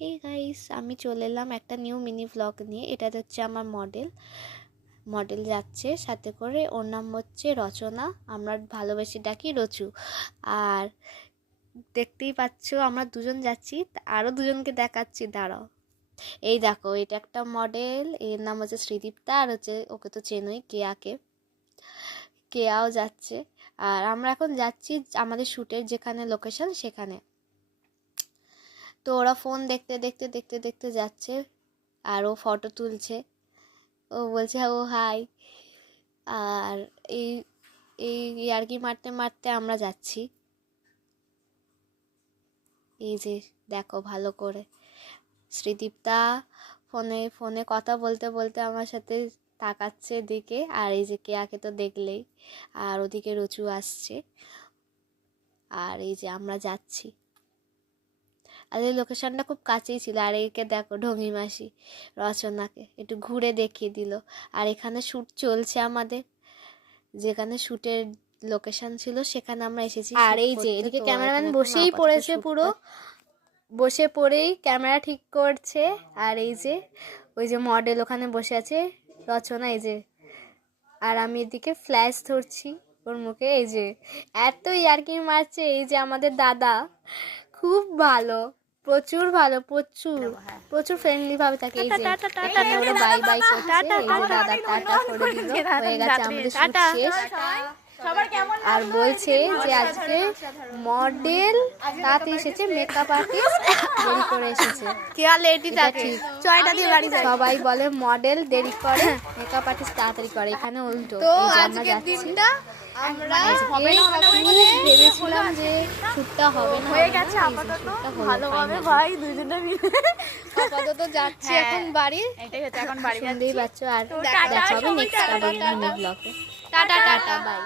Hey guys, আমি চলে এলাম একটা নিউ মিনি ভ্লগ নিয়ে। এটা হচ্ছে আমার মডেল যাচ্ছে সাথে করে। ওর নাম হচ্ছে রচনা, আমরা ভালোবেসে ডাকি রচু। আর দেখতেই পাচ্ছ আমরা দুজন যাচ্ছি, আরও দুজনকে দেখাচ্ছি, দাঁড়াও। এই দেখো, এটা একটা মডেল, এর নাম হচ্ছে শ্রীদীপ্তা, আর হচ্ছে ওকে তো চেনোই, কেয়াও যাচ্ছে। আর আমরা এখন যাচ্ছি আমাদের শ্যুটের যেখানে লোকেশন সেখানে। তো ওরা ফোন দেখতে দেখতে দেখতে দেখতে যাচ্ছে, আর ও ফটো তুলছে, ও বলছে ও হাই। আর এই এই ইয়ার্কি মারতে মারতে আমরা যাচ্ছি। এই যে দেখো ভালো করে, শ্রীদীপ্তা ফোনে ফোনে কথা বলতে বলতে আমার সাথে তাকাচ্ছে দিকে। আর এই যে কেয়াকে তো দেখলেই, আর ওদিকে রচু আসছে। আর এই যে আমরা যাচ্ছি, আর এই লোকেশনটা খুব কাছেই ছিল। আর একে দেখো ঢঙ্গি মাসি রচনাকে একটু ঘুরে দেখিয়ে দিল। আর এখানে শ্যুট চলছে আমাদের, যেখানে শ্যুটের লোকেশন ছিল সেখানে আমরা এসেছি। আর এই যে এদিকে ক্যামেরাম্যান বসেই পড়েছে, পুরো বসে পড়েই ক্যামেরা ঠিক করছে। আর এই যে ওই যে মডেল ওখানে বসে আছে রচনা, এই যে। আর আমি এদিকে ফ্ল্যাশ ধরছি ওর মুখে। এই যে এত ইয়ার্কি মারছে এই যে আমাদের দাদা, খুব ভালো, প্রচুর ভালো, প্রচুর ফ্রেন্ডলি ভাবে থাকে। এই যে এখানে ওরা বাই বাই করছে, এই যে দাদা টাটা করে দিল, হয়ে গেছে আমাদের শুট শেষ। আর বলছে যে আজকে মডেল তাতে এসেছে, মেকআপ আর্টিস্ট দেরি করে এসেছে। সবাই বলে মডেল দেরি করে, মেকআপ আর্টিস্ট তাড়াতাড়ি করে, এখানে উল্টো। আমরা যাচ্ছি, ভেবেছিলাম যে শ্যুটটা হবে না, হয়ে গেছে ভালোভাবে ভাই, দুজনে মিলে আপাতত যাচ্ছি এখন বাড়ি। এটাই হচ্ছে এখন বাড়ি, শুনতেই পাচ্ছ। আর দেখা হবে নেক্সট ব্লগে। Tata tata, by.